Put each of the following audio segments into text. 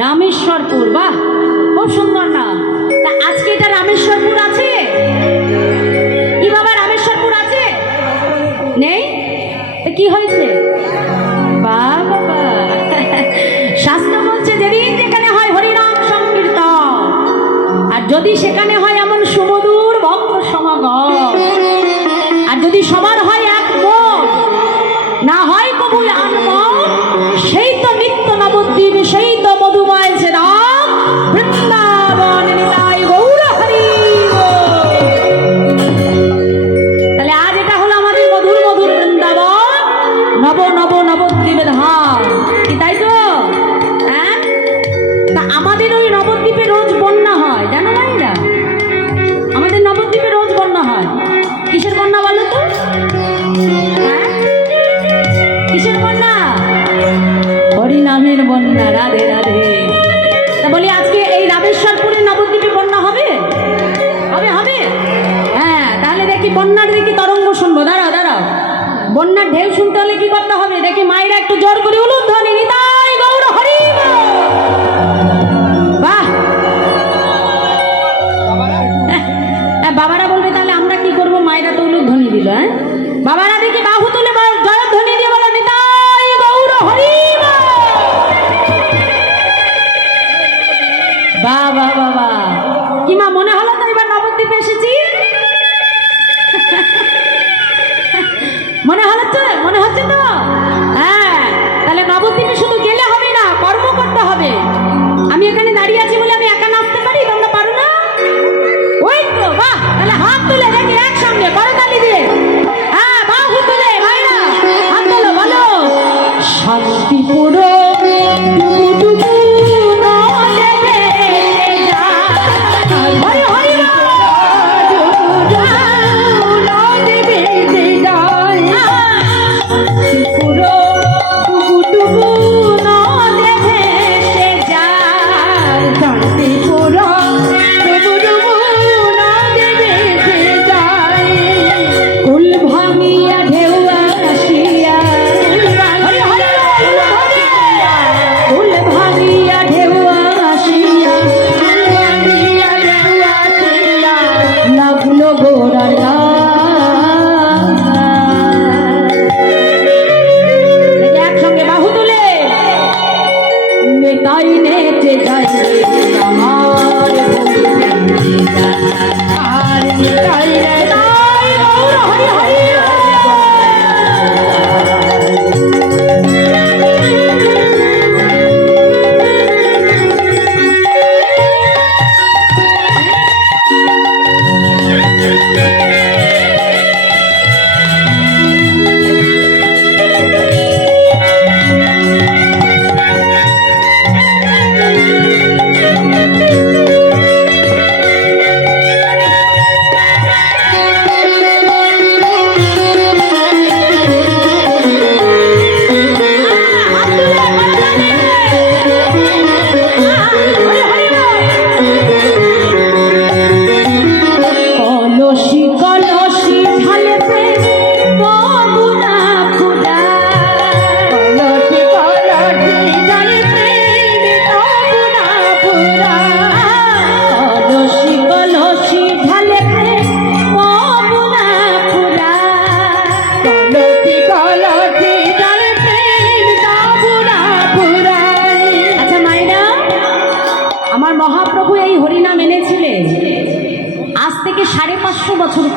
রামেশ্বরপুর। বাহ, খুব সুন্দর নাম। তা আজকে এটা রামেশ্বরপুর আছে কি বাবা? রামেশ্বরপুর আছে? নেই? কি হয়েছে বাবা? শাস্ত্র বলছে যেদিন যেখানে হয় হরিনাম সংকীর্তন, আর যদি সেখানে হয় এমন সুমধুর ভক্ত সমাগম, আর যদি সবার হয় এক মন, না হয় কবু আনমন, সেই তো নিত্য নবদ্বীপ, সেই তো মধুময় সে ধাম বৃন্দাবন নিতাই গৌর হরি। তাহলে আজ এটা হলো আমাদের মধুর মধুর বৃন্দাবন, নব নব নবদ্বীপে ধাম, কি তাই তো? হ্যাঁ, তা আমাদের ওই নবদ্বীপে রোজ বন্যা হয়, জানো না? এরা আমাদের নবদ্বীপে রোজ বন্যা হয়। কিসের বন্যা বলো তো? হ্যাঁ, কিসের বন্যা? হরিনামের বন্যা। রাধে রাধে। তা বলি আজকে এই রামেশ্বরপুরের নবদ্বীপে বন্যা হবে? হবে হবে? হ্যাঁ, তাহলে দেখি বন্যার দেখি তরঙ্গ শুনবো। দাঁড়াও দাঁড়াও, বন্যার ঢেউ শুনতে হলে কি করতে হবে দেখি? মায়েরা একটু জোর করে উলুধ্বনি নিতাই গৌর হরি। বাহ, বাবারা বলবে তাহলে আমরা কি করবো? মায়েরা তো উলুধ্বনি দিল। হ্যাঁ, বাবারা দেখি বাহু তুলে জয়ধ্বনি দিয়ে বলো নিতাই গৌর হরি। বাবা বাবা, কি মা মনে হলো তো এবার নবদ্বীপে এসেছি? মনে হচ্ছে? মনে হচ্ছে তো? হ্যাঁ, তাহলে নবদ্বীপে শুধু গেলে হবে না, কর্ম করতে হবে। আমি এখানে দাঁড়িয়ে আছি বলে আমি একা নাচতে পারি, তোমরা পারো না? ওই তো, বাহ, তাহলে হাত তুলে দেখি একসঙ্গে করতালি দিয়ে। হ্যাঁ, বাহু তুলে ভাইরা হাত তোলো, বলো শান্তিপুর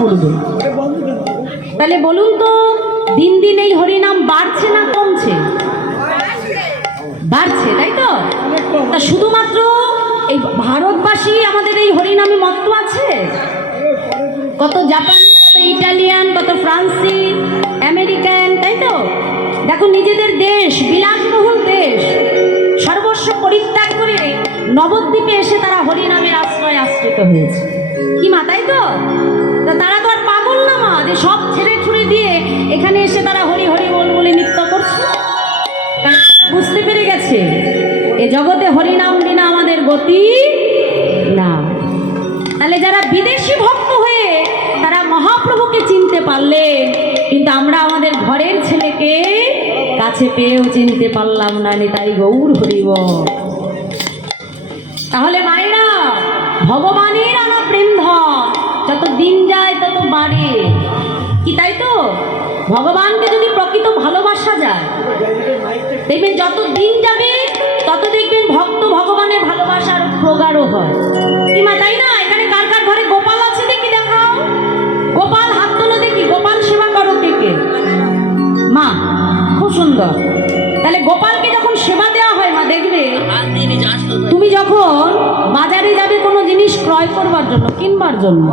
পড়বে। তাহলে বলুন তো, দিন দিন এই হরিনাম বাড়ছে না কমছে? বাড়ছে, তাই তো? তা শুধুমাত্র এই ভারতবাসী আমাদের এই হরিনামে মত্ত আছে? কত জাপানি, কত ইটালিয়ান, কত ফ্রান্সি, আমেরিকান, তাই তো? দেখো নিজেদের দেশ, বিলাসবহুল দেশ, সর্বস্ব পরিত্যাগ করে নবদ্বীপে এসে তারা হরিনামের আশ্রয় আশ্রিত হয়েছে। কি মা, তাই তো? তারা তো আর পাগল না মা, যে সব ছেড়ে ছুড়ে দিয়ে এখানে এসে তারা হরি হরি বল বলে নৃত্য করছে। বুঝতে পেরে গেছে এ জগতে হরিনাম বিনা আমাদের গতি না। তাহলে যারা বিদেশি ভক্ত হয়ে তারা মহাপ্রভুকে চিনতে পারলে, কিন্তু আমরা আমাদের ঘরের ছেলেকে কাছে পেয়েও চিনতে পারলাম না। নিতাই গৌর হরিব। তাহলে মায়েরা, ভগবানের আনা প্রেম ধন যত দিন যায় তত বাড়ে, কি তাই তো? ভগবানকে যদি প্রকৃত ভালোবাসা যায়, দেখবেন যত দিন যাবে তত দেখবেন ভক্ত ভগবানের ভালোবাসা আরো প্রগাঢ় হয়। কি মা, তাই না? এখানে কার কার ঘরে গোপাল আছে দেখি, দেখাও। গোপাল হাত তোলো দেখি, গোপাল সেবা করো দেখে। মা, খুব সুন্দর। তাহলে গোপালকে যখন সেবা দেওয়া হয় মা, দেখবে তুমি যখন বাজারে যাবে কোনো জিনিস ক্রয় করবার জন্য, কিনবার জন্য,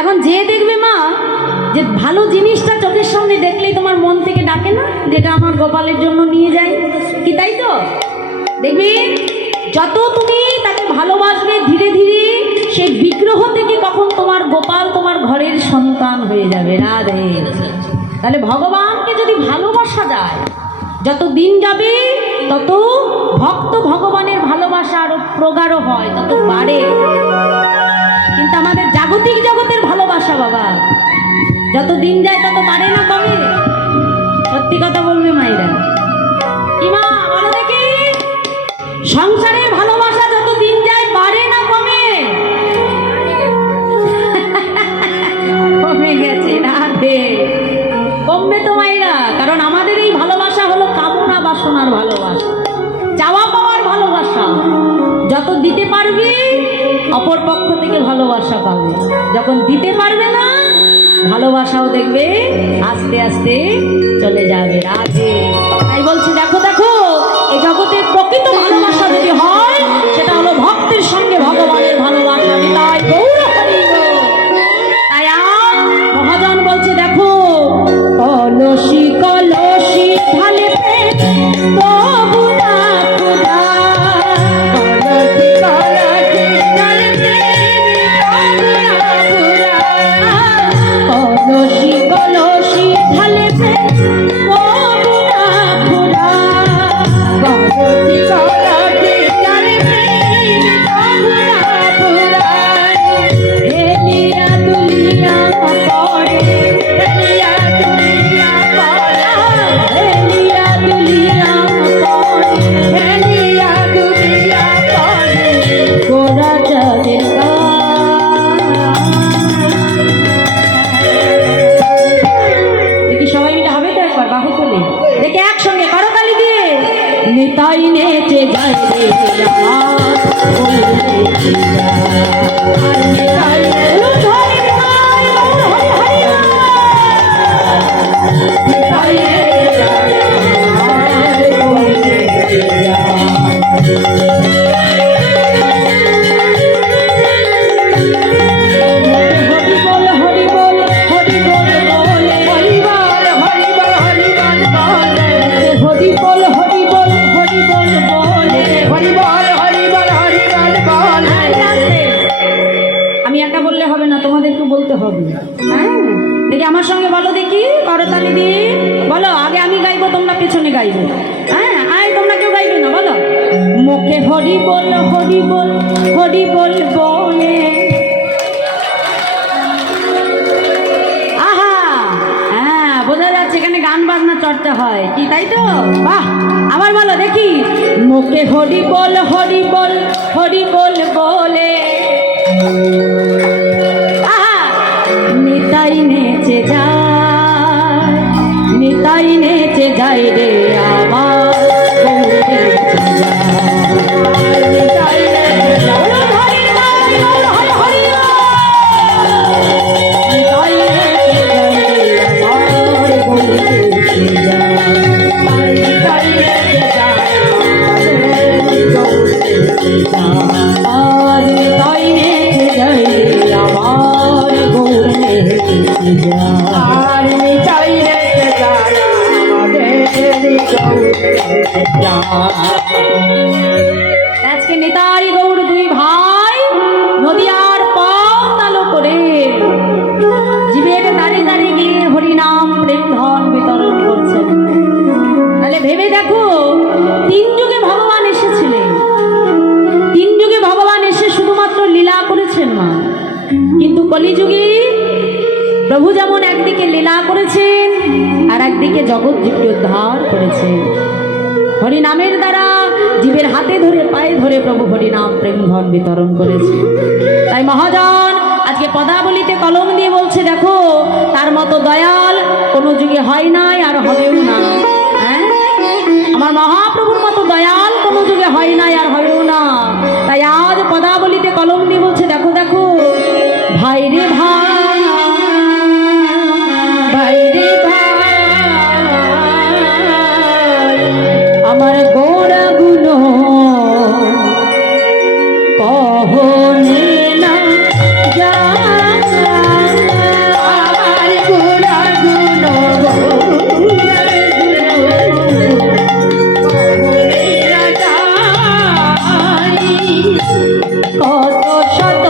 এখন যে দেখবে মা যে ভালো জিনিসটা চোখের সামনে দেখলেই তোমার মন থেকে ডাকে না, যেটা আমার গোপালের জন্য নিয়ে যাই, কি তাই তো? দেখবে যত তুমি তাকে ভালোবাসবে, ধীরে ধীরে সেই বিগ্রহ থেকে কখন তোমার গোপাল তোমার ঘরের সন্তান হয়ে যাবে। রাধে। তাহলে ভগবানকে যদি ভালোবাসা যায়, যত দিন যাবে তত ভক্ত ভগবানের ভালোবাসা আরো প্রগাঢ় হয়, তত বাড়ে। কিন্তু আমাদের জাগতিক জগতের ভালোবাসা বাবা, যত দিন যায় তত বাড়ে না কমে? সত্যি কথা বলবে মায়েরা। কি মা, বলো দেখি, সংসারের ভালোবাসা যত দিন যায় বাড়ে না কমে? কমে গেছে। রাধে। কমবে তো মায়েরা, কারণ আমাদের এই ভালোবাসা হলো কামনা বাসনার ভালোবাসা, চাওয়া পাওয়ার ভালোবাসা। যত দিতে পারবে অপর পক্ষ থেকে ভালোবাসা পাবে, যখন দিতে পারবে না ভালোবাসাও দেখবে আস্তে আস্তে চলে যাবে। রাধে। তাই বলছি, দেখো দেখো, এই জগতের প্রকৃত ভালোবাসা যদি হয়, সেটা হলো ভক্তের সঙ্গে ভগবানের ভালোবাসা। তাই গৌর হরি গো। তাই আর মহাজন বলছে, দেখো, কলসি কলসি ঢালে তবু না খোদা, কলসি কলসি ঢালে কলসি কলসি ঢালে তবু না খোদা, কলসি কলসি ঢালে তবু না খোদা। হেলিয়া দুলিয়া করে, হেলিয়া দুলিয়া করে, হেলিয়া দুলিয়া করে, হেলিয়া দুলিয়া করে, গোরা চাঁদের দেখি সবাই মিলে হবে তো? একবার বাহু তুলে দেখে একসঙ্গে করতালি দিয়ে, নিতাই নেচে যায় রে আমার, নেচে যায়, আর নিতাই ধরে নিতাই, হরি হরি নিতাই নেচে যায় আমার, নেচে যায়। হরি বল হরি বল হরি বল বলে, হরি বল হরি বল হরি বল বলে, হরি বল হরি বল হরি বল বলে, হরি বল হরি বল হরি বল বলে। আমি একা বললে হবে না, তোমাদেরকে বলতে হবে। হ্যাঁ, দেখি আমার সঙ্গে বলো দেখি, করতালি দিয়ে বলো। আগে আমি গাইবো, তোমরা পেছনে গাইবে। হ্যাঁ, আয়, তোমরা কেউ গাইবে না, বলো। মুখে হরি বল হরি বল হরি বল বলে, আহা, হ্যাঁ, বোঝা যাচ্ছে এখানে গান বাজনা চর্চা হয়, কি তাই তো? বাহ। আবার বলো দেখি, মুখে হরি বল হরি বল হরি বল বলে, আহা, নিতাই নেচে যায়, নিতাই নেচে যায় রে আমার, নেচে যায়, নিতাই নেচে যায়। হরি হরি হরি হরি। আজকে নেতাই গৌর দুই ভাই নদিয়ার পথ আলো করে জীবের দাঁড়িয়ে দাঁড়িয়ে গিয়ে হরিনাম প্রেম ধন বিতরণ করছেন। তাহলে ভেবে দেখো, তিন যুগে ভগবান এসেছিলেন, তিন যুগে ভগবান এসে শুধুমাত্র লীলা করেছেন না, কিন্তু কলিযুগে প্রভু যেমন একদিকে লীলা করেছেন আর একদিকে জগৎ জীবকে উদ্ধার করেছেন। হরিনামের দ্বারা জীবের হাতে ধরে পায়ে ধরে প্রভু হরিনাম প্রেম ধন বিতরণ করেছে। তাই মহাজন আজকে পদাবলিতে কলম দিয়ে বলছে, দেখো তার মতো দয়াল কোনো যুগে হয় নাই আর হবেও না। হ্যাঁ, আমার মহাপ্রভুর মতো দয়াল কোনো যুগে হয় নাই আর হবেও না। তাই আজ পদাবলিতে কলম দিয়ে বলছে, দেখো দেখো ভাই রে ভাই, ভাই রে ভাই, আমার গোড়া গুলো কহনে না যা, আমার গোড়া গুলো কত শত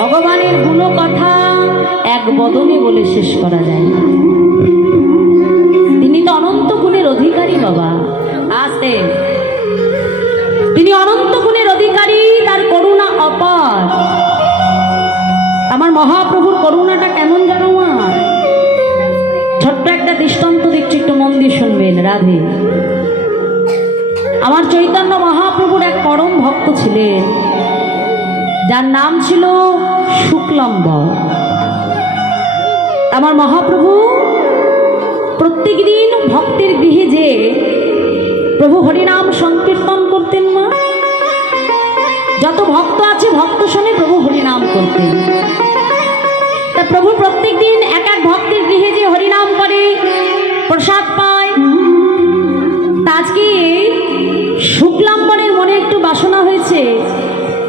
ভগবানের গুণ কথা এক বদনে বলে শেষ করা যায় না। তিনি তো অনন্ত গুণের অধিকারী বাবা, আসতে তিনি অনন্ত গুণের অধিকারী, তার করুণা অপার। আমার মহাপ্রভুর করুণাটা কেমন জানো মা? ছোট্ট একটা দৃষ্টান্ত দিচ্ছি, একটু মন দিয়ে শুনবেন। রাধে, আমার চৈতন্য মহাপ্রভুর এক পরম ভক্ত ছিলেন, যার নাম ছিল শুক্লাম্বর। আমার মহাপ্রভু প্রত্যেক দিন ভক্তের গৃহে যে প্রভু হরিনাম সংকীর্তন করতেন না, যত ভক্ত আছে ভক্ত শুনে প্রভু হরিনাম করতেন। তা প্রভু প্রত্যেক দিন এক এক ভক্তের গৃহে যে হরিনাম করে, প্রসাদ পায়। তা আজকে শুক্লা বাসনা হয়েছে,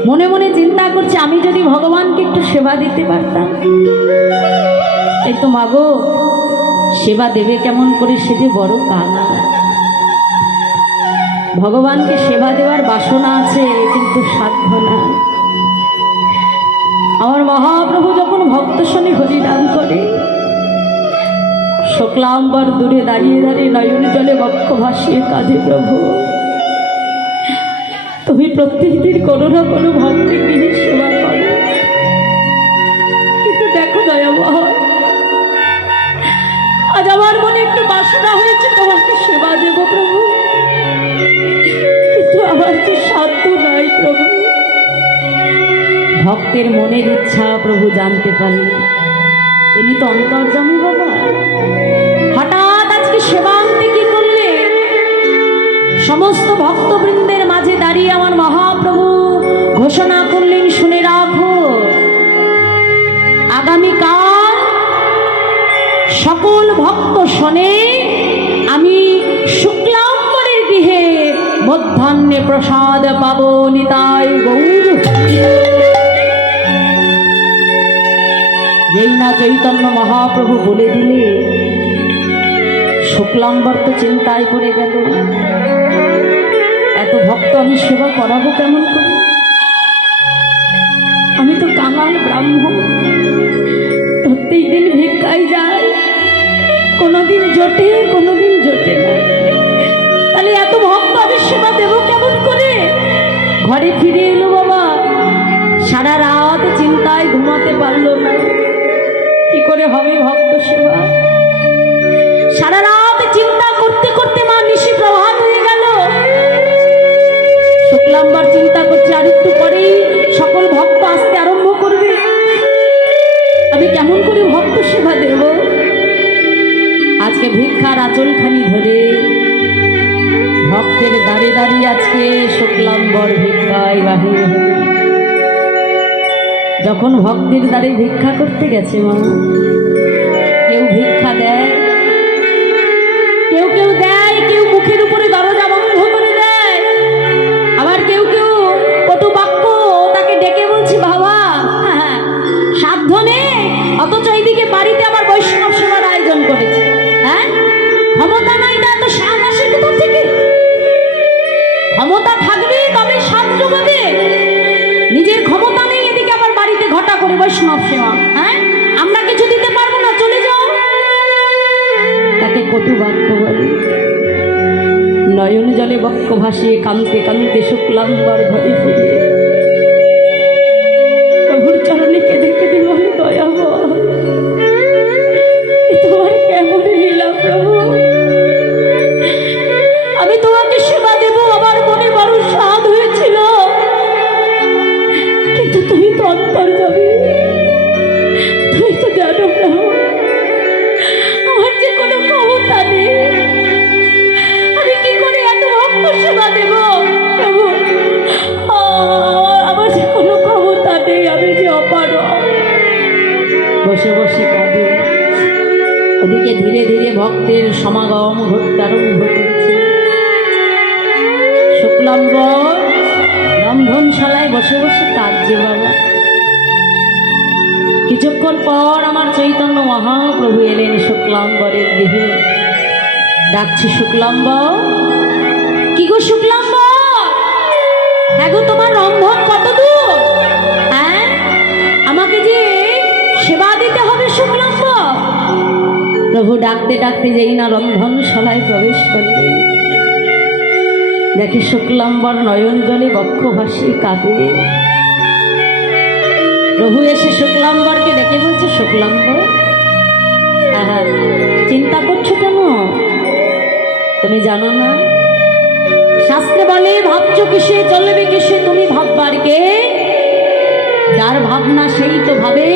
মনে মনে চিন্তা করছে আমি যদি ভগবানকে একটু সেবা দিতে পারতাম। এই তো মাগো, সেবা দেবে কেমন করে, সে যে বড় কানা। ভগবানকে সেবা দেওয়ার বাসনা আছে কিন্তু সাধ্য না। আমার মহাপ্রভু যখন ভক্ত শনি হরিনাম করে, শুক্লাম্বর দূরে দাঁড়িয়ে দাঁড়িয়ে নয়ন জলে বক্ষ ভাসিয়ে কাঁদে, প্রভু তুমি প্রত্যেক দিন কোনো না কোনো ভক্তের গৃহে সেবা করো, কিন্তু দেখো দয়াময়, আজ আমার মনে একটু বাসনা হয়েছে তোমাকে সেবা দেব প্রভু, কিন্তু আমার যে সাধ্য নাই প্রভু। ভক্তের মনের ইচ্ছা প্রভু জানতে পারলেন, তিনি তো অন্তর্যামী বাবা। হঠাৎ আজকে সেবা আনতে কি করলে? সমস্ত ভক্তবৃন্দের মাঝে দাঁড়িয়ে আমার মহাপ্রভু ঘোষণা করলেন, শুনে রাখো, আগামীকাল সকল ভক্ত শোনে আমি শুক্লাম্বরের গৃহে মধ্যাহ্নে প্রসাদ পাবো, নিতাই গৌর। যেই না চৈতন্য মহাপ্রভু বলে দিলে, শুক্লাম্বর তো চিন্তায় পড়ে গেল, এত ভক্ত আমি সেবা করাবো কেমন করে? আমি তো কাঙাল ব্রাহ্মণ, প্রত্যেক দিন ভিক্ষায় যাই, কোনোদিন জোটে কোনোদিন জোটে না, তাহলে এত ভক্ত আমি সেবা দেবো কেমন করে? ঘরে ফিরে এলো বাবা, সারা রাত চিন্তায় ঘুমাতে পারলো না, কি করে হবে ভক্ত সেবা? সারা রাত চিন্তা করতে করতে মা নিশি প্রভাত হয়ে গেল। শুক্লাম্বর চিন্তা করছে আর একটু পরেই সকল ভক্ত আসতে আরম্ভ করবে, আমি কেমন করে ভক্ত সেবা দেব? আজকে ভিক্ষার আঁচলখানি ধরে ভক্তের দাঁড়ে দাঁড়িয়ে আজকে শুক্লাম্বর ভিক্ষায় বাহির হবে। যখন ভক্তের দ্বারে ভিক্ষা করতে গেছে মা, কেউ ভিক্ষা দেয়, কেউ কেউ দেয়, কেউ মুখের উপরে দরজা বন্ধ করে দেয়, আবার কেউ কেউ কটু বাক্য তাকে ডেকে বলছি বাবা সাধ্য নেই, অথচ এইদিকে বাড়িতে আবার বৈষ্ণব সেবার আয়োজন করেছে। হ্যাঁ, ক্ষমতা নাই না, তো স্বাদ আসে কোথা থেকে? ক্ষমতা থাকবে তবে স্বাদ জোগাবে, নিজের ক্ষমতা নেই, এদিকে আবার বাড়িতে ঘটা করে বৈষ্ণব সেবা। হ্যাঁ, আমরা কিছু দিতে পারবো না, চলে যাও। তাকে কটু বাক্য বলে। নয়ন জলে বক্ষ ভাসিয়ে কাঁদতে কাঁদতে শুক্লাম্বর ঘরে ফিরে প্রভুর চরণে কেঁদে কেঁদে বলে, দয়াময়, তোমার কেমন লীলা প্রভু, আমি তোমাকে সেবা দেব, আমার মনে বড় স্বাদ হয়েছিল, কিন্তু তুমি তো অন্তর্যামী, তুমি তো জানো না আমার যে কোনো ক্ষমতা নেই, আমি কি করে এত ভক্ত সেবা দেব প্রভু? আমার যে কোনো ক্ষমতা নেই, আমি যে অপারগ। বসে বসে কাঁদে। ওদিকে ধীরে ধীরে ভক্তের সমাগম ঘটতে আরম্ভ করেছে। শুক্লাম্বর রন্ধনশালায় বসে বসে কাঁদছে বাবা। কিছুক্ষণ পর আমার চৈতন্য মহাপ্রভু এলেন শুক্লাম্বরের গৃহে। ডাকছি, শুক্লাম্বর। কি গো শুক্লাম্বর, হ্যাঁ গো, তোমার রন্ধন কত দূর? হ্যাঁ, আমাকে যে সেবা দিতে হবে শুক্লাম্বর। প্রভু ডাকতে ডাকতে যেই না রন্ধনশালায় প্রবেশ করলে, দেখে শুক্লাম্বর নয়ন জলে বক্ষ ভাসিয়ে কাঁদে। প্রভু এসে শুক্লাম্বরকে ডেকে বলছে, শুক্লাম্বর, হ্যাঁ চিন্তা করছো কেন? তুমি জানো না শাস্ত্রে বলে ভাবছো কিসে চলবে কিসে, তুমি ভাববার কে? যার ভাবনা সেই তো ভাবে,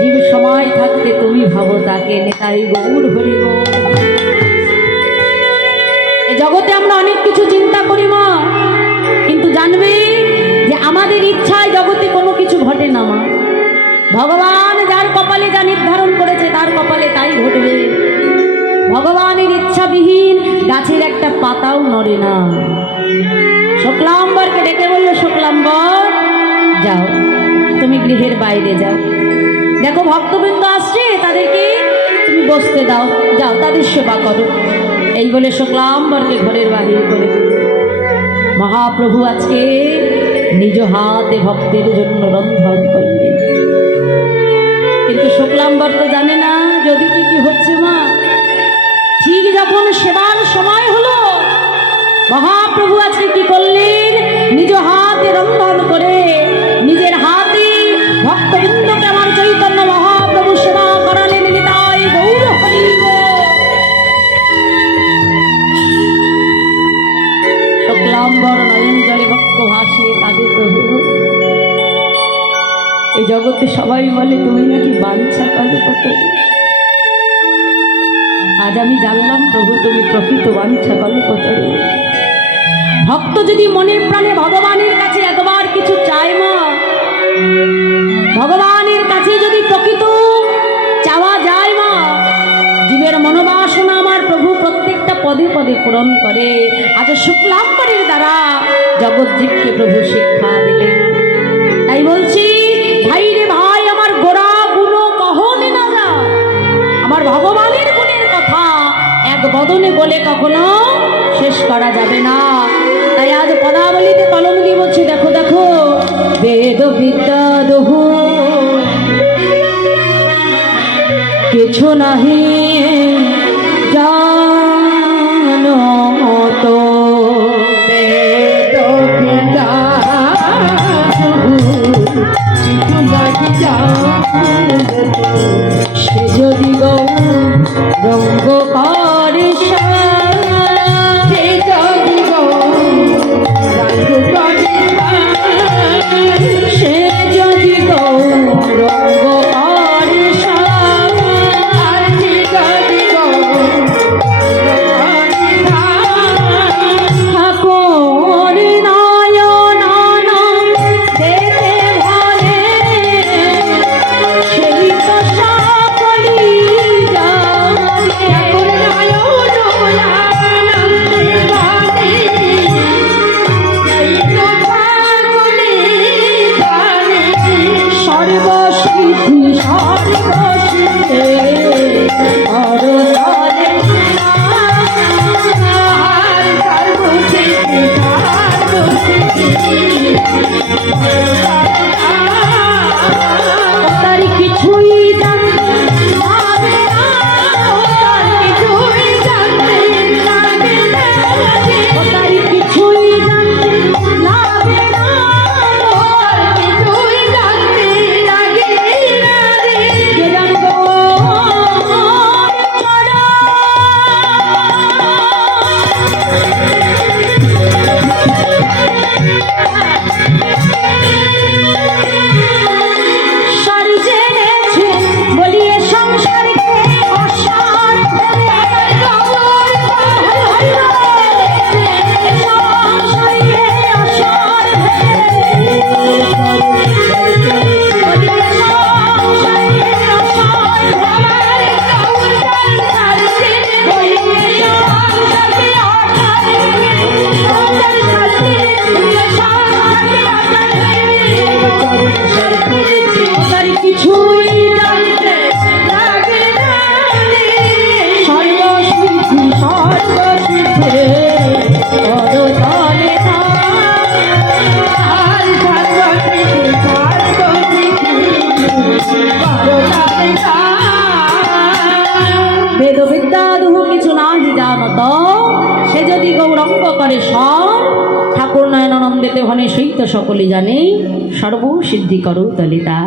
জীব সময় থাকতে তুমি ভাবো তাকে, নেতাই গৌর হরি গৌর। এ জগতে আমরা অনেক কিছু চিন্তা করি মা, কিন্তু জানবে যে আমাদের ইচ্ছায় জগতে কোনো কিছু ঘটে না মা। ভগবান যার কপালে যা নির্ধারণ করেছে তার কপালে তাই ঘটবে। ভগবানের ইচ্ছাবিহীন গাছের একটা পাতাও নড়ে না। শুক্লাম্বরকে যাও তুমি গৃহের বাইরে যাও, দেখো ভক্তবৃন্দ আসছে, তাদেরকে তুমি বসতে দাও, যাও তাদের সেবা করো। এই বলে শুক্লাম্বরকে ঘরের বাহির করে দিল। মহাপ্রভু আজকে নিজ হাতে ভক্তের জন্য রন্ধন করলেন, কিন্তু শুক্লাম্বর তো জানে না যদি কি হচ্ছে। মা ঠিক যখন সেবার সময় হলো, মহাপ্রভু আজকে কি করলেন, নিজ হাতে রন্ধন করে নিজের হাতে ভক্তবৃন্দকে আমার চৈতন্য মহাপ্রভু সেবা করালেন। নিতাই গৌর হরি বল। শুক্লাম্বর নয়ন জলে বক্ষ ভাসিয়ে কাঁদে, প্রভু এই জগতে সবাই বলে তুমি নাকি বাঞ্ছা করো কত, আজ আমি জানলাম প্রভু তুমি প্রকৃত বাঞ্ছা করো কত। ভক্ত যদি মনের প্রাণে ভগবানের কাছে একবার কিছু চায়, মা ভগবানের কাছে যদি প্রকৃত চাওয়া যায়, মা জীবের মনোবাসনা আমার প্রভু প্রত্যেকটা পদে পদে পূরণ করে। আজ শুক্লাম্বরের দ্বারা জগৎজীবকে প্রভু শিক্ষা দিলেন। তাই বলছি ভাই রে ভাই, আমার গোড়া গুণ কহনে না যা, আমার ভগবানের গুণের কথা এক বদনে বলে কখনো শেষ করা যাবে না। তাই আজ পদাবলিতে কলম দিয়ে বলছি, দেখো দেখো বেদ বিদ্যা দহু কিছু নাহি জানো তো, বেদ বিদ্যা কিছু নাহি জানো তো, সে যদি রঙ্গ করে সে যদি গৌরঙ্গ করে ঠাকুর নয়ন দেখে ভালে, সেই তো সকলি জানে। সর্বসিদ্ধি সর্বসিদ্ধে অরদানে সর্বসিদ্ধি সর্বসিদ্ধি তার কিছুই জানতে হবে না, তার কিছুই জানতে লাগে না, তার কিছুই জানতে লাগে না, তার কিছুই জানতে লাগে না রে। কে জানবো সারি জেনেছে বলিয়ে সংসারকে অসার সংসারকে অসার কিছুই জানতে লাগে না রে। সর্বসিদ্ধি সর্বসিদ্ধে অরদানে সর্বসিদ্ধি সর্বসিদ্ধি বেদ বিদ্যা দুহু কিছু না জানত, সে যদি গৌরঙ্গ করে সব ঠাকুর নয়নানন্দেতে ভনে সৈত্য সকলে জানে, সর্বসিদ্ধি করো দলিতা।